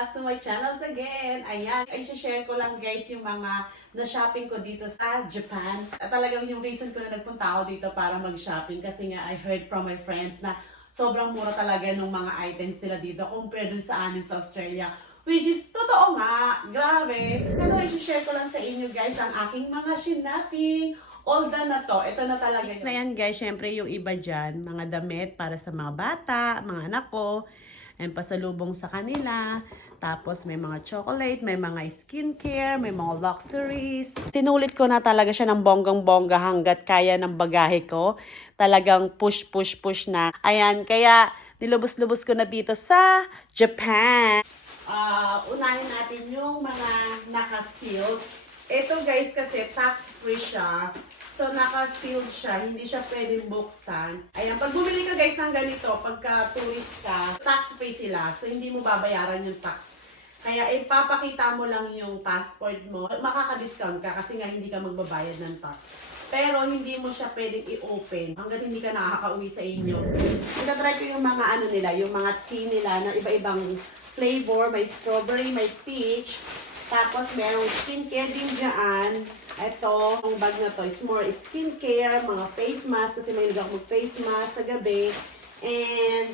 back to my channels again. Ayan, i-share ko lang guys yung mga na-shopping ko dito sa Japan. At talagang yung reason ko na nagpunta ako dito para mag-shopping kasi nga I heard from my friends na sobrang mura talaga ng mga items nila dito compared dun sa amin sa Australia. Which is, totoo nga, grabe. Pero i-share ko lang sa inyo guys ang aking mga shopping. All done na to. Ito na talaga. Na yan guys, syempre yung iba dyan, mga damit para sa mga bata, mga anak ko. And pasalubong sa kanila. Tapos may mga chocolate, may mga skincare, may mga luxuries. Sinulit ko na talaga siya ng bonggang-bongga hanggat kaya ng bagahe ko. Talagang push na. Ayan, kaya nilubos-lubos ko na dito sa Japan. Unahin natin yung mga naka-sealed. Ito guys kasi tax-free siya. So, naka-sealed siya. Hindi siya pwedeng buksan. Ayan, pag bumili ka guys ng ganito, pagka tourist ka, tax-free sila. So, hindi mo babayaran yung tax. Kaya, ipapakita mo lang yung passport mo. Makaka-discount ka kasi nga hindi ka magbabayad ng tax. Pero, hindi mo siya pwedeng i-open hanggat hindi ka nakaka-uwi sa inyo. Ita-try ko yung mga ano nila, yung mga tea nila na iba-ibang flavor. May strawberry, may peach. Tapos, merong skincare din dyan. Ito, ang bag na to is more skincare, mga face mask, kasi may ako mag-face mask sa gabi. And,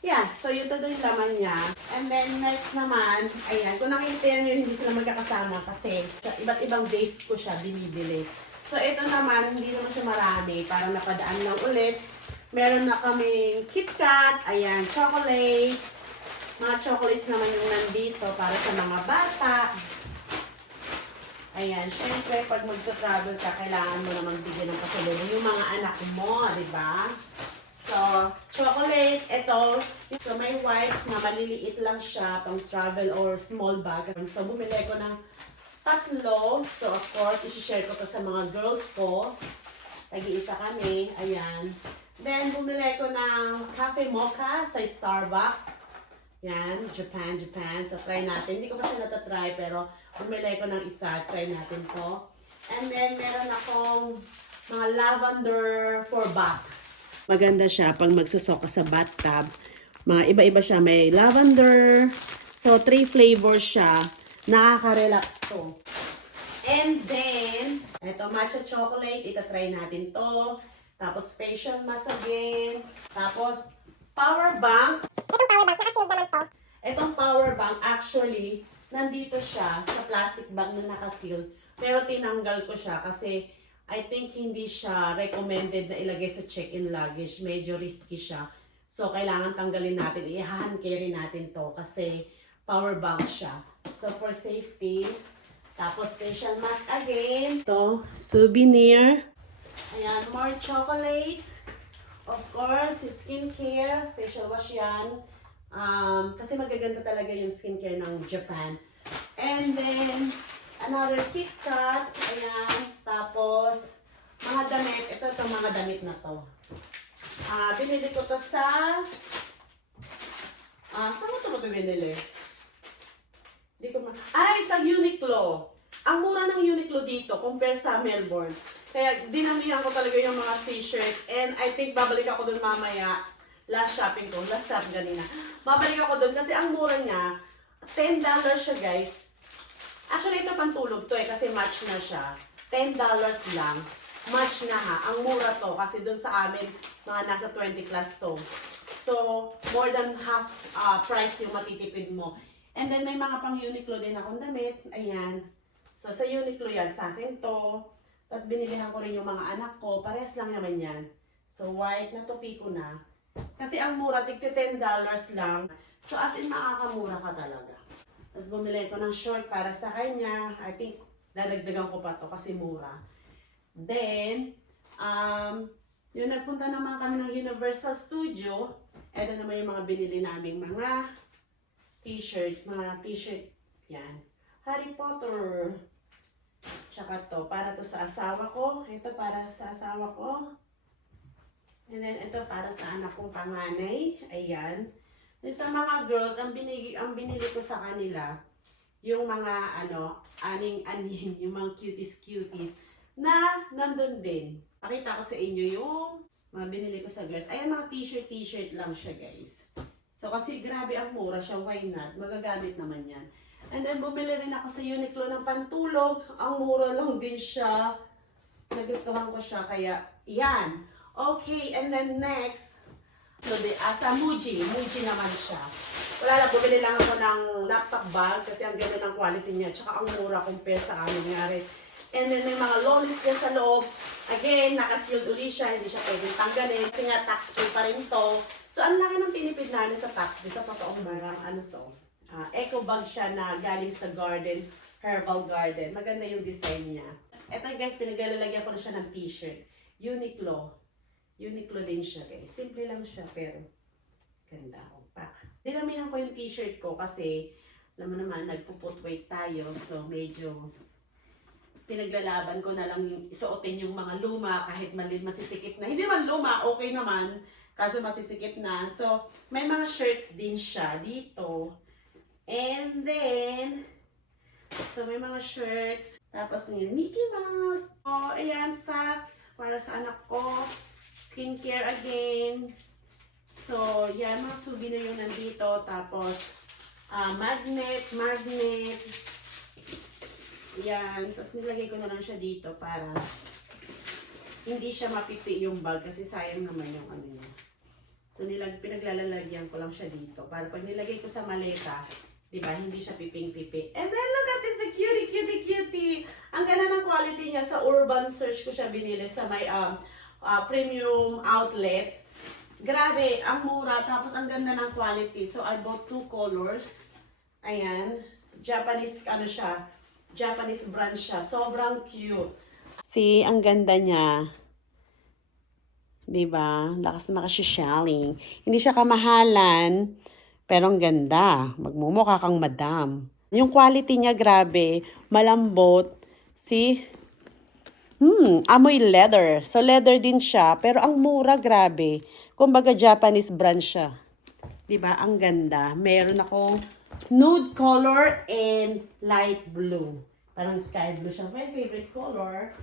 yeah, so yun to yung laman niya. And then, next naman, ayan, kung nakikita nyo, hindi sila magkakasama kasi iba't ibang days ko siya binibili. So, ito naman, hindi naman siya marami, parang napadaan lang ulit. Meron na kaming KitKat, ayan, chocolates. Mga chocolates naman yung nandito para sa mga bata. Ayan, syempre, pag magsa-travel ka, kailangan mo naman bigyan ng pasalubong yung mga anak mo, di ba? So, chocolate, ito. So, may wipes na maliliit lang siya, pang travel or small bag. So, bumili ko ng tatlo. So, of course, isi-share ko to sa mga girls ko. Tag-iisa kami. Ayan. Then, bumili ko ng cafe mocha sa Starbucks. Yan, Japan. So, try natin. Hindi ko pa siya natatry, pero bumili ko ng isa. Try natin to. And then, meron akong mga lavender for bath. Maganda siya pag magsusok ka sa bathtub. Mga iba-iba siya. May lavender. So, 3 flavors siya. Nakaka-relax to. And then, ito, matcha chocolate. Ita-try natin to. Tapos, facial mask again. Tapos, power bank. Itong power bank, actually, nandito siya sa plastic bag na nakaseal. Pero tinanggal ko siya kasi I think hindi siya recommended na ilagay sa check-in luggage. Medyo risky siya. So, kailangan tanggalin natin. I-hand carry natin to kasi power bank siya. So, for safety. Tapos, facial mask again. Ito, souvenir. Ayan, more chocolate. Of course, skincare. Facial wash yan. Kasi magaganda talaga yung skincare ng Japan. And then, another KitKat. Ayan. Tapos, mga damit. Ito mga damit na to. Binili ko to sa... saan mo ito binili? Hindi ko sa Uniqlo. Ang mura ng Uniqlo dito compare sa Melbourne. Kaya dinamihan ko talaga yung mga t-shirt. And I think babalik ako dun mamaya. Last shopping ko. Last shop ganina. Babalik ako dun kasi ang mura niya. $10 siya guys. Actually ito pantulog to kasi match na siya. $10 lang. Match na ha. Ang mura to kasi dun sa amin mga nasa 20 plus to. So more than half price yung matitipid mo. And then may mga pang Uniqlo din akong damit. Ayan. So sa Uniqlo yan. Sa akin to. Tapos binilihan ko rin yung mga anak ko. Parehas lang naman yan. So white na tupi ko na. Kasi ang mura, tigti $10 lang. So as in makakamura ka talaga. Tapos bumili ko ng short para sa kanya. I think dadagdagan ko pa to kasi mura. Then, yung nagpunta naman kami ng Universal Studio. Ito naman yung mga binili naming mga t-shirt. Mga t-shirt. Yan. Harry Potter. Tsaka to, para to sa asawa ko. Ito para sa asawa ko. And then, ito para sa anak kong panganay. Ayan. Yung sa mga girls, ang binili ko sa kanila, yung mga, aning-aning, yung mga cuties na nandun din. Pakita ko sa inyo yung mga binili ko sa girls. Ayan, mga t-shirt lang siya, guys. So, kasi grabe ang mura siya, why not? Magagamit naman yan. And then, bumili rin ako sa Uniqlo ng pantulog. Ang mura lang din siya. Nagustuhan ko siya, kaya yan. Okay, and then next, sa Muji. Muji naman siya. Wala lang, bumili lang ako ng laptop bag kasi ang ganda ng quality niya. Tsaka ang mura compare sa amin nga rin. And then may mga lollies din sa loob. Again, naka-sealed uli siya. Hindi siya pwedeng tanggalin. Kasi nga tax-free pa rin to. So, ang laki ng tinipid namin sa tax-free. Sa totoong marang ano to. Eco bag siya na galing sa garden. Herbal Garden. Maganda yung design niya. Eto guys, pinaglalagyan ko na siya ng t-shirt. Uniqlo. Uniqlo din siya guys. Simple lang siya pero ganda. Pak. Dinamihan ko yung t-shirt ko kasi alam mo naman, nagpo-put weight tayo. So medyo pinaglalaban ko na lang isuotin yung mga luma kahit masisikip na. Hindi man luma, okay naman. Kaso masisikip na. So may mga shirts din siya dito. And then, so may mga shirts. Tapos yung Mickey Mouse. Oh, ayan, socks para sa anak ko. Skincare again. So, yan, mga souvenir yung nandito. Tapos, magnet. Yan. Tapos nilagay ko na lang siya dito para hindi siya mapipi yung bag kasi sayang naman yung ano niya. So, pinaglalagyan ko lang siya dito. Para pag nilagay ko sa maleta, diba, hindi siya piping-pipi. And then, look at this, cutie. Ang ganda ng quality niya. Sa Urban Search ko siya binili sa may premium outlet. Grabe, ang mura. Tapos, ang ganda ng quality. So, I bought 2 colors. Ayan. Japanese, Japanese brand siya. Sobrang cute. See, ang ganda niya. Diba? Lakas makasya-shelling. Hindi siya kamahalan. Pero ang ganda. Magmumukha kang madam. Yung quality niya, grabe. Malambot. See? Amoy leather. So, leather din siya. Pero ang mura, grabe. Kumbaga, Japanese brand siya. Diba? Ang ganda. Meron akong nude color and light blue. Parang sky blue siya. My favorite color.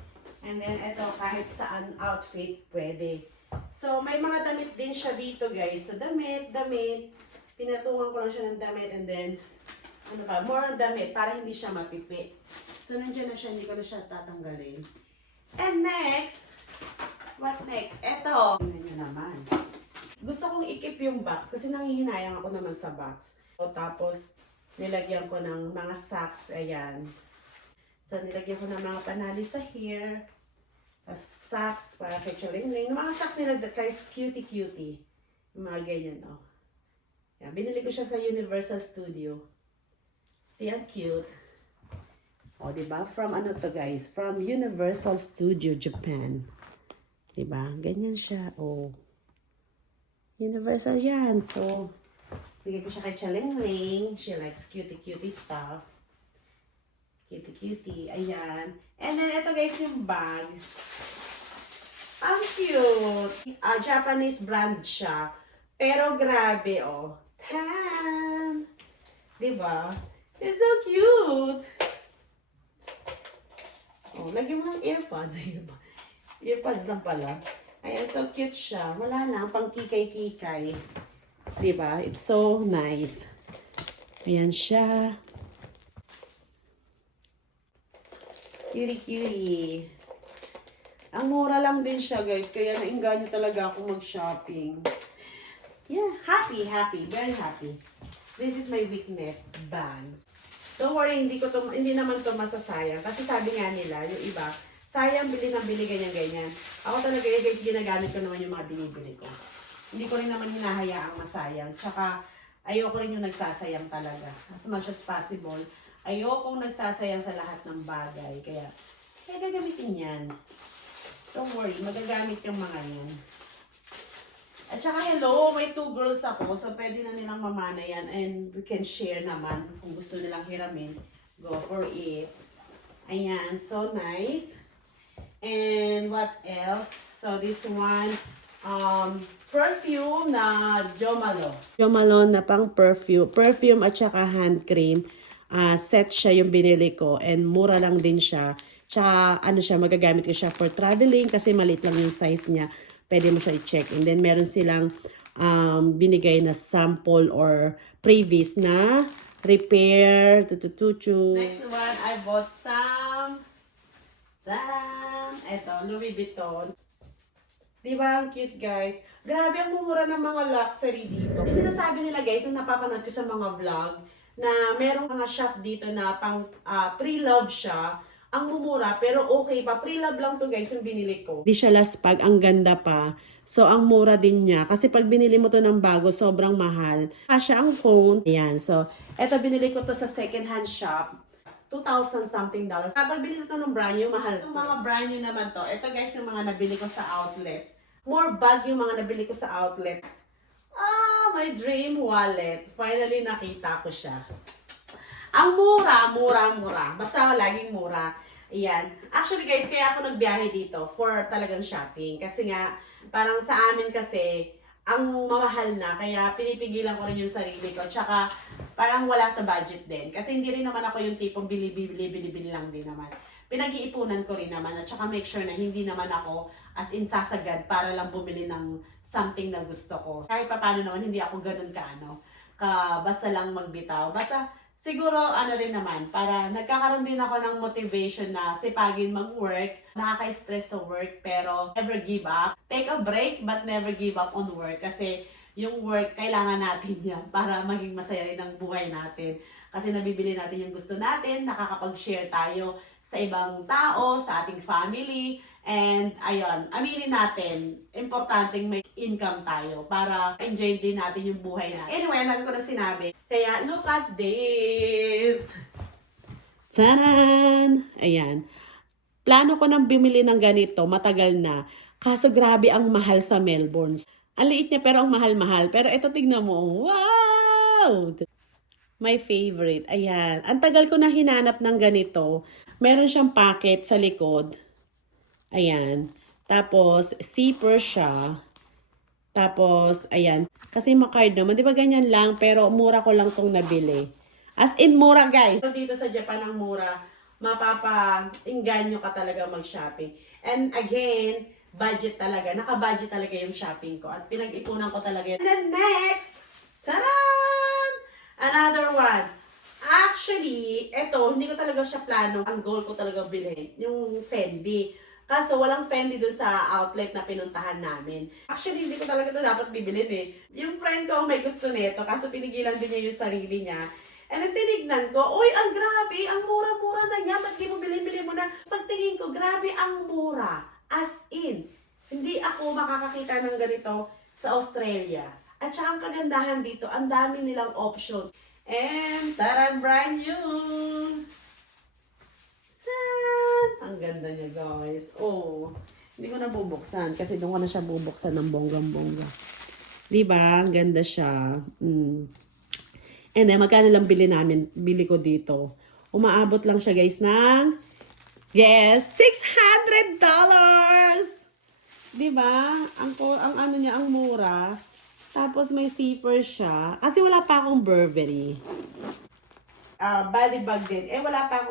And then, ito, kahit saan outfit, pwede. So, may mga damit din siya dito, guys. So, damit. Pinatungan ko lang siya ng damit and then, more damit para hindi siya mapipi. So, nandiyan na siya, hindi ko na siya tatanggalin. And next, what next? Eto. Tingnan nyo naman. Gusto kong ikip yung box kasi nanghihinayang ako naman sa box. So, tapos, nilagyan ko ng mga socks, ayan. So, nilagyan ko ng mga panali sa hair. Tapos, socks para kay Charing-ling. Yung mga socks nila, guys, cutie. Yung mga ganyan, oh. Yan, binili ko siya sa Universal Studio. See, ang cute. O, diba? From ano to, guys? From Universal Studio, Japan. Diba? Ganyan siya. O. Universal yan. So, bigay ko siya kay Chaling-ling. She likes cutie stuff. Cutie. Ayan. And then, ito guys, yung bag. Ang cute. Japanese brand siya. Pero grabe, oh. Tan! Diba? It's so cute! Oh, lagyan mo ng earpods. Earpods lang pala. Ayan, so cute siya. Wala lang, pang kikay-kikay. Diba? It's so nice. Ayan siya. Cutie. Ang mura lang din siya, guys. Kaya nainganyo talaga ako mag-shopping. Yeah, happy. Very happy. This is my weakness, bags. Don't worry, hindi naman to masasayang. Kasi sabi nga nila, yung iba, sayang bili ng bili ganyan. Ako talaga, guys, ginagamit ko naman yung mga binibili ko. Hindi ko rin naman hinahayaang masayang. Tsaka, ayoko rin yung nagsasayang talaga. As much as possible. Ayokong nagsasayang sa lahat ng bagay. Kaya gagamitin yan. Don't worry, magagamit yung mga yan. At saka hello, may 2 girls ako. So pwede na nilang mamana yan. And we can share naman. Kung gusto nilang hiramin, go for it. Ayan, so nice. And what else? So this one, perfume na Jo Malone na pang perfume. Perfume at saka hand cream. Set siya yung binili ko. And mura lang din siya. Tsaka ano siya, magagamit ko siya for traveling kasi maliit lang yung size niya. Pwede mo siya i-check. And then meron silang binigay na sample or previous na repair. Tutututu. Next one, I bought eto, Louis Vuitton. Diba ang cute, guys? Grabe ang mumura ng mga luxury dito. Yung sinasabi nila, guys, na napapanood ko sa mga vlog, na merong mga shop dito na pang pre-love siya. Ang mumura, pero okay pa. Pre-love lang to, guys, yung binili ko. Di siya laspag, ang ganda pa. So, ang mura din niya. Kasi pag binili mo to ng bago, sobrang mahal. Kasya ang phone. Ayan. So, eto binili ko to sa second-hand shop. 2,000 something dollars. Kapag binili ko ng brand new, mahal. Yung mga brand new naman to. Ito guys, yung mga nabili ko sa outlet. More bag yung mga nabili ko sa outlet. My dream wallet. Finally, nakita ko siya. Ang mura, mura, mura. Basta laging mura. Ayan. Actually guys, kaya ako nagbiyahe dito for talagang shopping. Kasi nga, parang sa amin kasi, ang mamahal na. Kaya pinipigilan ko rin yung sarili ko. Tsaka, parang wala sa budget din. Kasi hindi rin naman ako yung tipong bili-bili lang din naman. Pinag-iipunan ko rin naman. At tsaka make sure na hindi naman ako as in sasagad para lang bumili ng something na gusto ko. Kahit pa paano naman, hindi ako ganun basta lang magbitaw. Basta, siguro, ano rin naman, para nagkakaroon din ako ng motivation na sipagin mag-work. Nakaka-stress sa work, pero never give up. Take a break, but never give up on work. Kasi, yung work, kailangan natin yan para maging masaya rin ang buhay natin. Kasi nabibili natin yung gusto natin, nakakapag-share tayo sa ibang tao, sa ating family, and ayun, aminin natin, importanteng may income tayo para enjoy din natin yung buhay natin. Anyway, ang dami ko na sinabi. Kaya, look at this! Taran! Ayan. Plano ko nang bumili ng ganito, matagal na. Kaso grabe ang mahal sa Melbourne. Ang liit niya pero ang mahal-mahal. Pero ito tignan mo. Wow! My favorite. Ayan. Ang tagal ko na hinanap ng ganito. Meron siyang pocket sa likod. Ayan. Tapos, zipper siya. Tapos, ayan. Kasi makard naman. Di ba ganyan lang? Pero mura ko lang tong nabili. As in, mura guys. Dito sa Japan ang mura. Mapapa-inganyo ka talaga mag-shopping. And again, budget talaga. Naka-budget talaga yung shopping ko. At pinag-ipunan ko talaga. And then next, taran! Another one. Actually, eto, hindi ko talaga siya plano. Ang goal ko talaga bilhin, yung Fendi. Kaso walang Fendi dun sa outlet na pinuntahan namin. Actually, hindi ko talaga ito dapat bibilin eh. Yung friend ko may gusto nito, kaso pinigilan din niya yung sarili niya. And then tinignan ko, uy, ang grabe, ang mura-mura na niya, ba't di mo bili-bili mo na? Pagtingin ko, grabe ang mura. As in, hindi ako makakakita ng ganito sa Australia. At saka ang kagandahan dito, ang dami nilang options. And, taran, brand new! Ang ganda niya, guys. Oh, hindi ko na bubuksan kasi doon ko na siya bubuksan ng bonggang-bongga. Diba? Ang ganda siya. And then, magkano lang bili ko dito. Umaabot lang siya, guys, ng, yes, $600! Diba? Ang ano niya, ang mura. Tapos may zipper siya. Kasi wala pa akong Burberry. Body bag din. Wala pa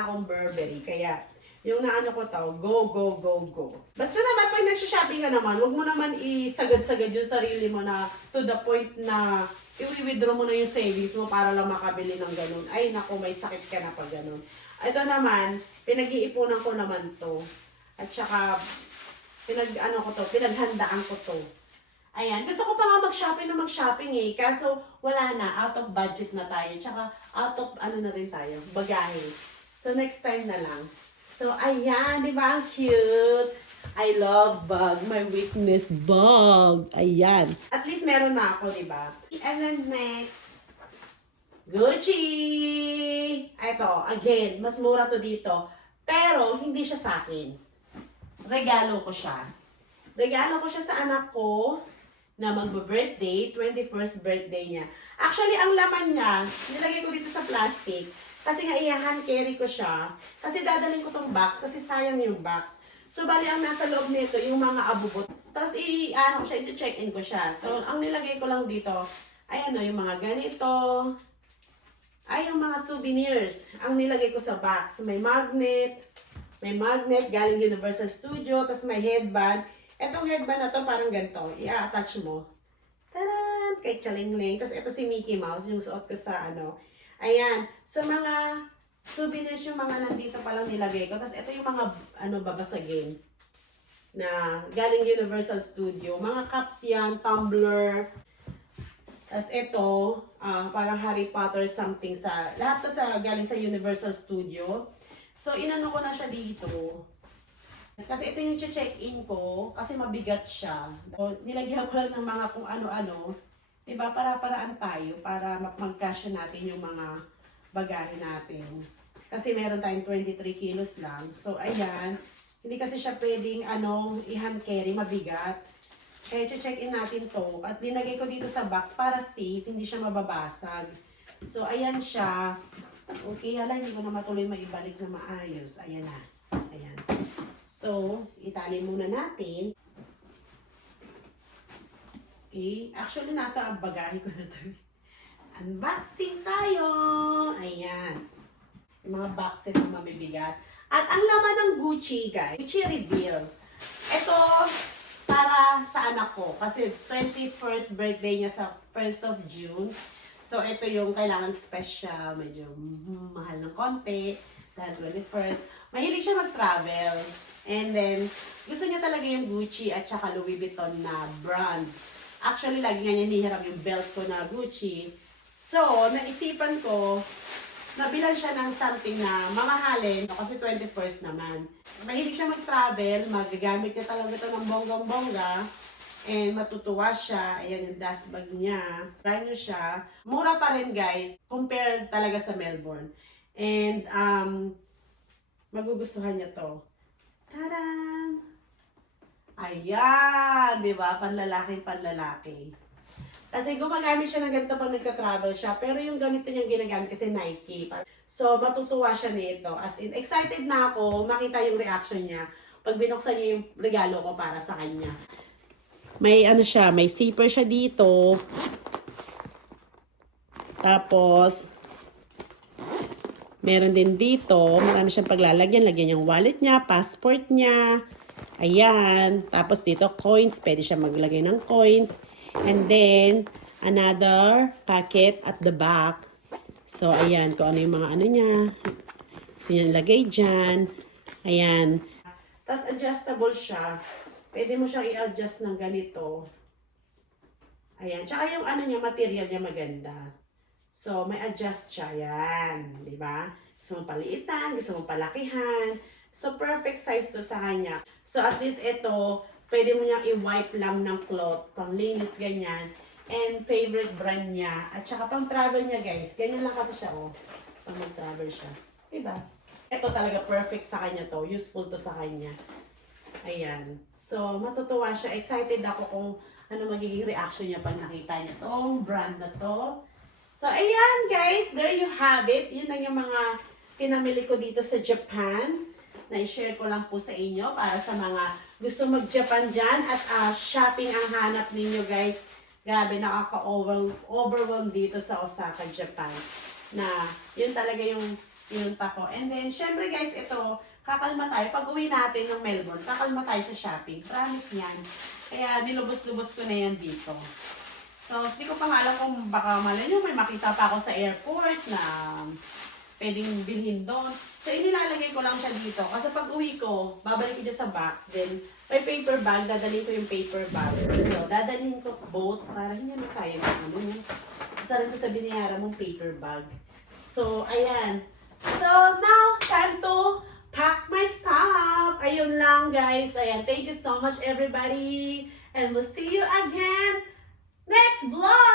akong Burberry. Kaya, yung naano ko to, go. Basta naman, pag nagsha-shopping ka naman, huwag mo naman isagad-sagad yung sarili mo na to the point na i-withdraw mo na yung savings mo para lang makabili ng ganun. Ay, naku, may sakit ka na pag ganun. Ito naman, pinag-iipunan ko naman to. At saka, pinaghandaan ko to. Ayan, gusto ko pa nga mag-shopping eh. Kaso, wala na. Out of budget na tayo. Tsaka, out of, na rin tayo, bagahe. So, next time na lang. So, ayan, di ba? Ang cute. I love bag. My weakness bag. Ayan. At least meron na ako, di ba? And then next, Gucci! Ito, again, mas mura to dito. Pero, hindi siya sa akin. Regalo ko siya. Regalo ko siya sa anak ko na magbe-birthday, 21st birthday niya. Actually, ang laman niya, nilagay ko dito sa plastic. Kasi nga, i-hand carry ko siya. Kasi dadalhin ko tong box, kasi sayang yung box. So, bali, ang nasa loob nito, yung mga abubot. Tapos, i-check-in ko siya. So, ang nilagay ko lang dito, ay yung mga ganito. Ay, yung mga souvenirs. Ang nilagay ko sa box. May magnet galing Universal Studio, tapos may headband. Etong headband na to, parang ganito. I-attach mo. Taran! Kay Chalingling. Tapos ito si Mickey Mouse, yung suot ko sa ano. Ayan. So, mga souvenirs yung mga nandito palang nilagay ko. Tapos ito yung mga babasagin na galing Universal Studio. Mga cups yan, tumbler. Tapos ito, parang Harry Potter something sa, lahat to galing sa Universal Studio. So, inano ko na siya dito. Kasi ito yung check-in ko, kasi mabigat siya. So, nilagyan ko lang ng mga kung ano-ano. Diba? Para-paraan tayo, para mag-cash natin yung mga bagahe natin. Kasi meron tayong 23 kilos lang. So, ayan. Hindi kasi siya pwedeng i-hand carry, mabigat. Kaya check-in natin to. At linagay ko dito sa box para safe, hindi siya mababasag. So, ayan siya. Okay, hindi ko na matuloy maibalik na maayos. Ayan na. Ayan. So, itali muna natin. Okay. Actually, nasa bagahe ko na tayo. Unboxing tayo! Ayan. Yung mga boxes na mabibigat. At ang laman ng Gucci, guys. Gucci reveal. Ito, para sa anak ko. Kasi 21st birthday niya sa 1st of June. So, ito yung kailangan special. Medyo mahal ng konti. Dahil 21st. Mahilig siya mag-travel. And then, gusto niya talaga yung Gucci at saka Louis Vuitton na brand. Actually, lagi nga niya nihiram yung belt ko na Gucci. So, naisipan ko, nabilan siya ng something na mamahalin. Kasi 21st naman. Mahilig siya mag-travel. Magagamit niya talaga ito ng bonggang-bongga. And matutuwa siya. Ayan yung dust bag niya. Brand new siya. Mura pa rin, guys. Compared talaga sa Melbourne. And, magugustuhan niya to. Taran! Ayan! Diba? Panlalaki. Kasi gumagamit siya ng ganito pag nagka-travel siya. Pero yung ganito niyang ginagamit kasi Nike. So, matutuwa siya nito. As in, excited na ako makita yung reaction niya pag binuksan niya yung regalo ko para sa kanya. May may zipper siya dito. Tapos, meron din dito, marami siyang paglalagyan. Lagyan yung wallet niya, passport niya. Ayan. Tapos dito, coins. Pwede siya maglagay ng coins. And then, another packet at the back. So, ayan. Kung ano yung mga niya. Gusto niya lagay dyan. Ayan. Tapos, adjustable siya. Pwede mo siyang i-adjust ng ganito. Ayan. Tsaka yung niya, material niya maganda. So, may adjust siya. Yan. Diba? Gusto mong paliitan, gusto mong palakihan. So, perfect size to sa kanya. So, at least ito, pwede mo niyang i-wipe lang ng cloth. Panglinis, ganyan. And favorite brand niya. At saka pang travel niya, guys. Ganyan lang kasi siya, oh. Pang mag-travel siya. Diba? Ito talaga perfect sa kanya to. Useful to sa kanya. Ayan. So, matutuwa siya. Excited ako kung ano magiging reaction niya pag nakita niya tong brand na to. So, ayan guys, there you have it. Yun lang yung mga pinamili ko dito sa Japan. Na-share ko lang po sa inyo para sa mga gusto mag-Japan dyan. At shopping ang hanap ninyo guys. Grabe, nakaka-overwhelm dito sa Osaka, Japan. Na yun talaga yung pinunta ko. And then, syempre guys, ito, kakalma tayo. Pag uwi natin ng Melbourne, kakalma tayo sa shopping. Promise yan. Kaya nilubos-lubos ko na yan dito. So, hindi ko pa alam kung baka malay nyo, may makita pa ako sa airport na pwedeng bilhin doon. So, inilalagay ko lang siya dito. Kasi pag uwi ko, babalik ko dyan sa box. Then, may paper bag. Dadalhin ko yung paper bag. So, dadalhin ko both para hindi masayang naman. Isa rin ko sa binayaran mong paper bag. So, ayan. So, now, time to pack my stuff. Ayun lang, guys. Ayan. Thank you so much, everybody. And we'll see you again next vlog!